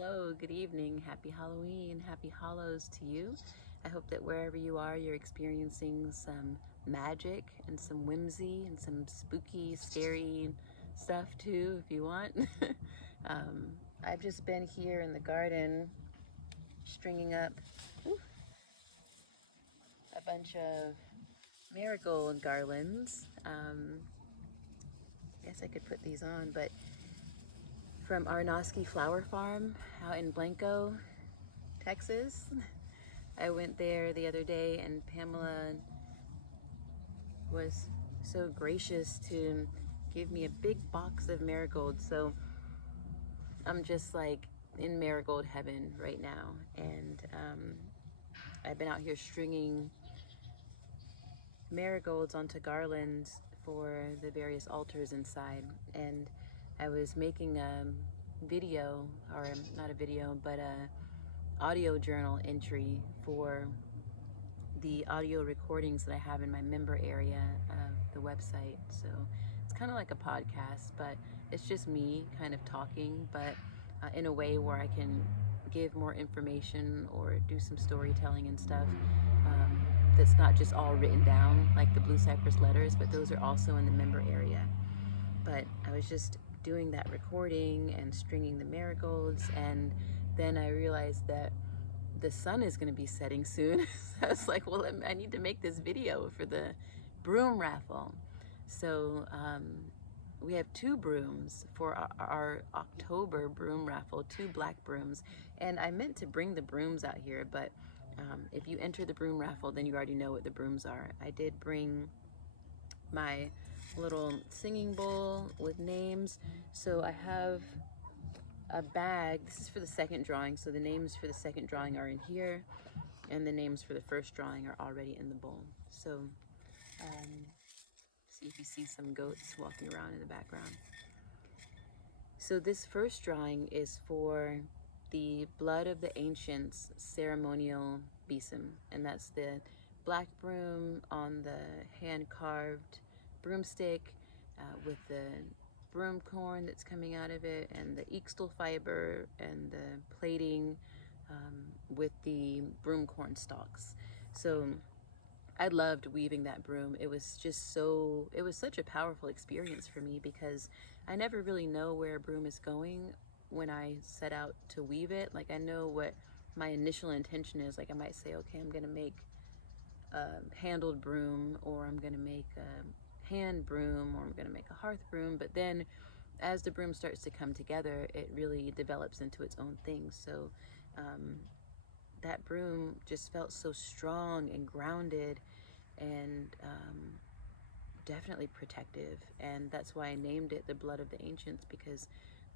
Hello, good evening, happy Halloween, happy Hallows to you. I hope that wherever you are, you're experiencing some magic and some whimsy and some spooky, scary stuff too, if you want. um, I've just been here in the garden stringing up a bunch of marigold garlands. I guess I could put these on, but from Arnoski Flower Farm out in Blanco, Texas. I went there the other day and Pamela was so gracious to give me a big box of marigolds. So I'm just like in marigold heaven right now. And I've been out here stringing marigolds onto garlands for the various altars inside. And I was making a video, or not a video, but a audio journal entry for the audio recordings that I have in my member area of the website. So it's kind of like a podcast, but it's just me kind of talking, but in a way where I can give more information or do some storytelling and stuff that's not just all written down like the Blue Cypress letters, but those are also in the member area. But I was just doing that recording and stringing the marigolds, and then I realized that the sun is going to be setting soon. So I was like, well, I need to make this video for the broom raffle. So we have 2 brooms for our October broom raffle, 2 black brooms. And I meant to bring the brooms out here, but if you enter the broom raffle, then you already know what the brooms are. I did bring my little singing bowl with names. So I have a bag. This is for the second drawing, so the names for the second drawing are in here, and the names for the first drawing are already in the bowl. So see if you see some goats walking around in the background. So this first drawing is for the Blood of the Ancients ceremonial besom, and that's the black broom on the hand-carved broomstick with the broom corn that's coming out of it, and the Ixtal fiber and the plating with the broom corn stalks. So I loved weaving that broom. It was just it was such a powerful experience for me because I never really know where a broom is going when I set out to weave it. Like, I know what my initial intention is. Like, I might say, okay, I'm gonna make a handled broom, or I'm gonna make a hand broom, or I'm gonna make a hearth broom. But then as the broom starts to come together, it really develops into its own thing. So that broom just felt so strong and grounded and definitely protective. And that's why I named it the Blood of the Ancients, because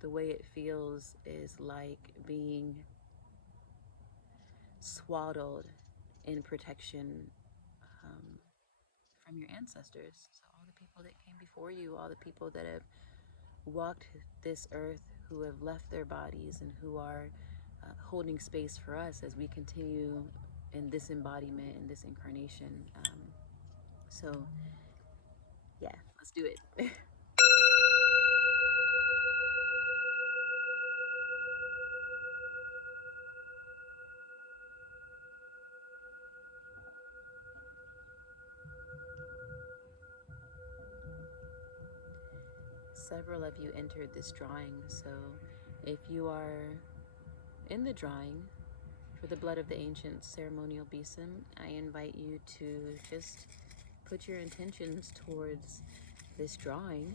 the way it feels is like being swaddled in protection from your ancestors. So all the people that came before you, all the people that have walked this earth, who have left their bodies and who are holding space for us as we continue in this embodiment, in this incarnation. So yeah, let's do it. Several of you entered this drawing, so if you are in the drawing for the Blood of the Ancients ceremonial besom, I invite you to just put your intentions towards this drawing.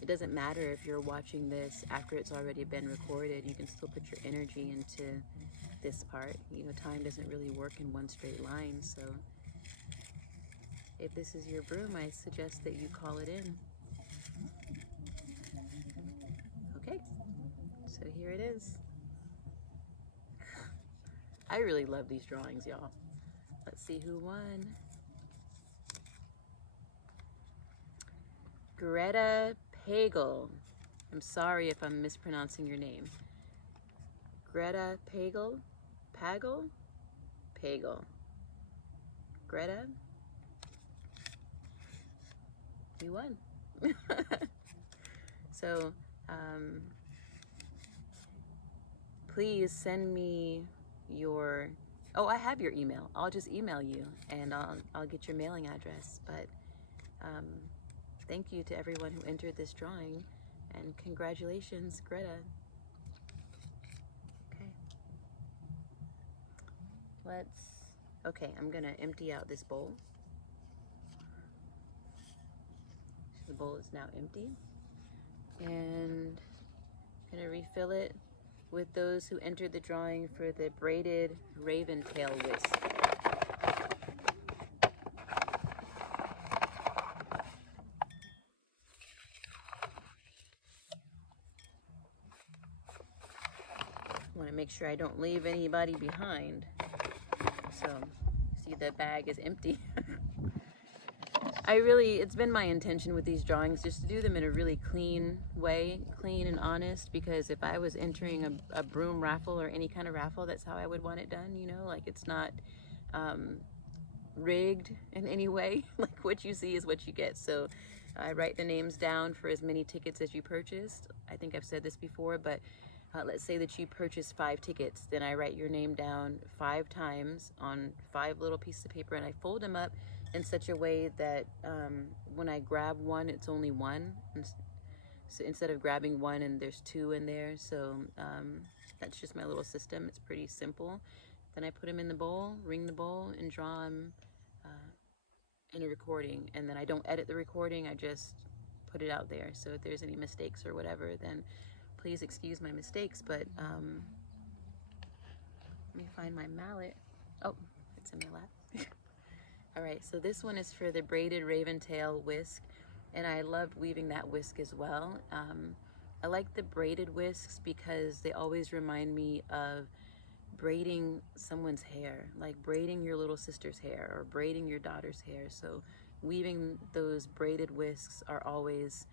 It doesn't matter if you're watching this after it's already been recorded. You can still put your energy into this part. You know, time doesn't really work in one straight line, so if this is your broom, I suggest that you call it in. Okay, so here it is. I really love these drawings, y'all. Let's see who won. Greta Pagel. I'm sorry if I'm mispronouncing your name. Greta Pagel? Pagel? Pagel. Greta? You won. So, please send me your, oh, I have your email. I'll just email you and I'll get your mailing address. But thank you to everyone who entered this drawing, and congratulations, Greta. Okay. Okay, I'm gonna empty out this bowl. The bowl is now empty. And I'm gonna refill it with those who entered the drawing for the braided raven tail whisk. I want to make sure I don't leave anybody behind. So, see, the bag is empty. It's been my intention with these drawings just to do them in a really clean way, clean and honest, because if I was entering a broom raffle or any kind of raffle, that's how I would want it done, you know, like it's not rigged in any way. Like what you see is what you get. So I write the names down for as many tickets as you purchased. I think I've said this before, but let's say that you purchase 5 tickets, then I write your name down 5 times on 5 little pieces of paper, and I fold them up in such a way that when I grab one, it's only one. So instead of grabbing one and there's 2 in there. So that's just my little system. It's pretty simple. Then I put them in the bowl, ring the bowl, and draw them in a recording. And then I don't edit the recording, I just put it out there. So if there's any mistakes or whatever, then please excuse my mistakes. But let me find my mallet. Oh, it's in my lap. All right, so this one is for the braided raven tail whisk, and I loved weaving that whisk as well. I like the braided whisks because they always remind me of braiding someone's hair, like braiding your little sister's hair or braiding your daughter's hair. So weaving those braided whisks are always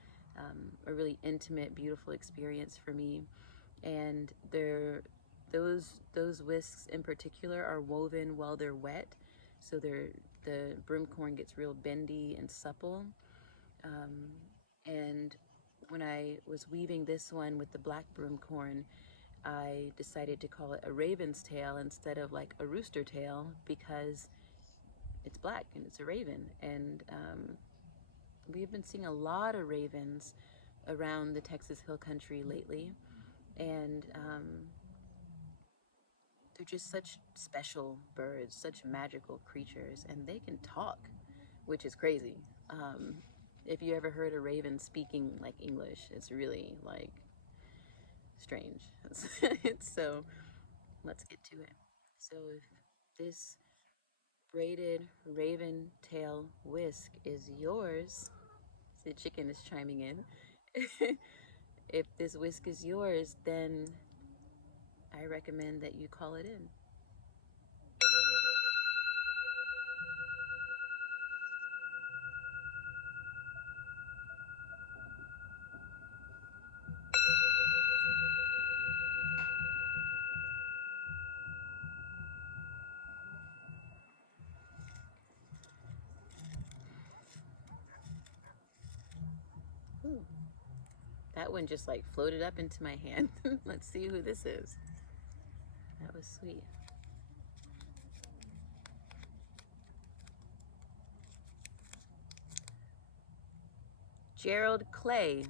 a really intimate, beautiful experience for me. And those whisks in particular are woven while they're wet, so the broom corn gets real bendy and supple. And when I was weaving this one with the black broom corn, I decided to call it a raven's tail instead of like a rooster tail, because it's black and it's a raven. And we've been seeing a lot of ravens around the Texas Hill Country lately, and they're just such special birds, such magical creatures, and they can talk, which is crazy. If you ever heard a raven speaking like English, it's really like strange. So let's get to it. So if this braided raven tail whisk is yours, the chicken is chiming in. If this whisk is yours, then I recommend that you call it in. Ooh, that one just like floated up into my hand. Let's see who this is. That was sweet. Gerald Clay.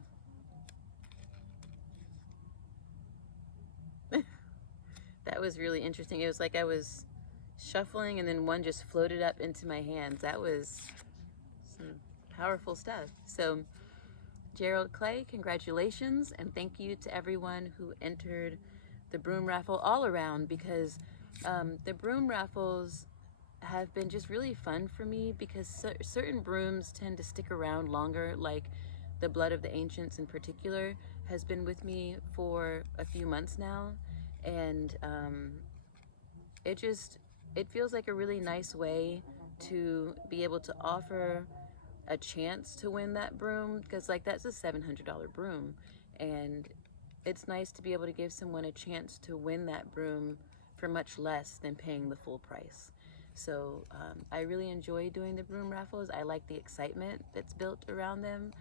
That was really interesting. It was like I was shuffling and then one just floated up into my hands. That was some powerful stuff. So Gerald Clay, congratulations, and thank you to everyone who entered the broom raffle all around, because the broom raffles have been just really fun for me, because certain brooms tend to stick around longer, like the Blood of the Ancients in particular has been with me for a few months now, and it feels like a really nice way to be able to offer a chance to win that broom, because like that's a $700 broom, and it's nice to be able to give someone a chance to win that broom for much less than paying the full price. So I really enjoy doing the broom raffles. I like the excitement that's built around them.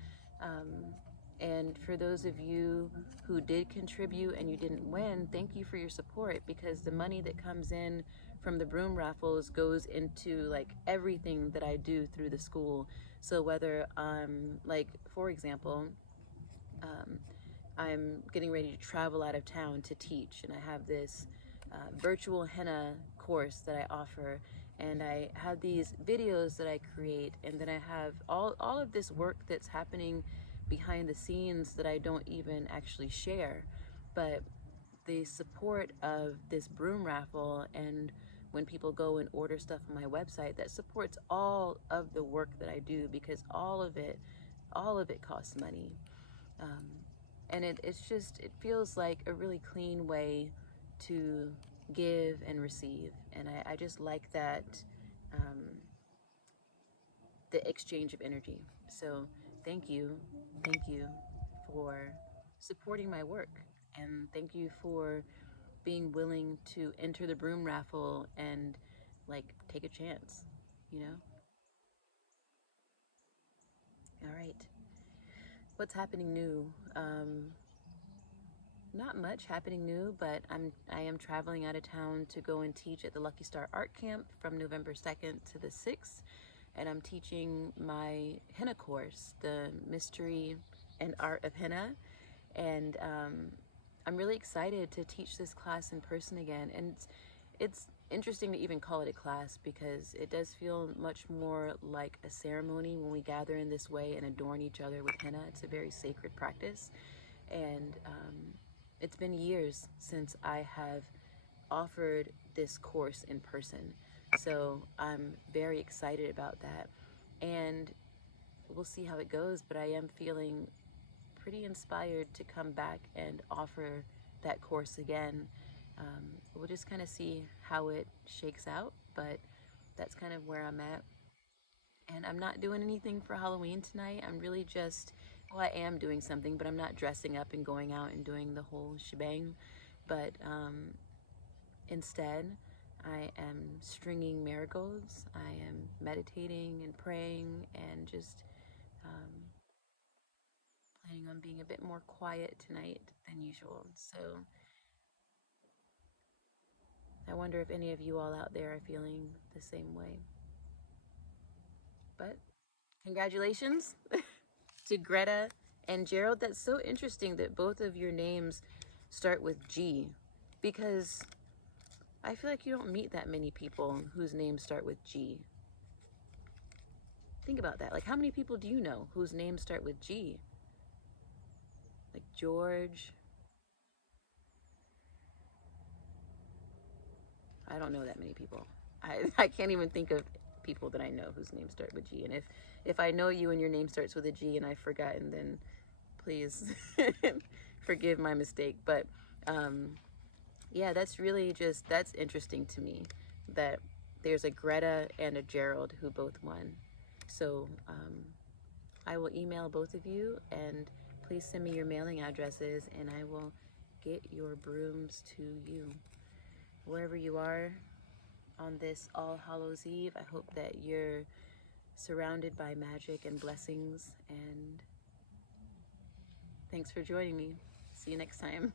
And for those of you who did contribute and you didn't win, thank you for your support, because the money that comes in from the broom raffles goes into like everything that I do through the school. So whether like, for example, um, I'm getting ready to travel out of town to teach, and I have this virtual henna course that I offer, and I have these videos that I create, and then I have all of this work that's happening behind the scenes that I don't even actually share. But the support of this broom raffle, and when people go and order stuff on my website, that supports all of the work that I do, because all of it costs money. Um, and it feels like a really clean way to give and receive. And I just like that, um, the exchange of energy. So thank you for supporting my work. And thank you for being willing to enter the broom raffle and like take a chance, you know? All right. What's happening new? Not much happening new, but I am traveling out of town to go and teach at the Lucky Star Art Camp from November 2nd to the 6th. And I'm teaching my henna course, the mystery and art of henna. And I'm really excited to teach this class in person again. And it's interesting to even call it a class, because it does feel much more like a ceremony when we gather in this way and adorn each other with henna. It's a very sacred practice. And it's been years since I have offered this course in person. So I'm very excited about that. And we'll see how it goes, but I am feeling pretty inspired to come back and offer that course again. We'll just kind of see how it shakes out, but that's kind of where I'm at. And I'm not doing anything for Halloween tonight. I'm really just, well, I am doing something, but I'm not dressing up and going out and doing the whole shebang. But instead, I am stringing marigolds. I am meditating and praying, and just planning on being a bit more quiet tonight than usual. So I wonder if any of you all out there are feeling the same way. But congratulations to Greta and Gerald. That's so interesting that both of your names start with G, because I feel like you don't meet that many people whose names start with G. Think about that. Like, how many people do you know whose names start with G? Like George. I don't know that many people. I can't even think of people that I know whose names start with G. And if I know you and your name starts with a G and I've forgotten, then please forgive my mistake. But yeah, that's really just, that's interesting to me, that there's a Greta and a Gerald who both won. So I will email both of you, and please send me your mailing addresses, and I will get your brooms to you. Wherever you are on this All Hallows Eve, I hope that you're surrounded by magic and blessings, and thanks for joining me. See you next time.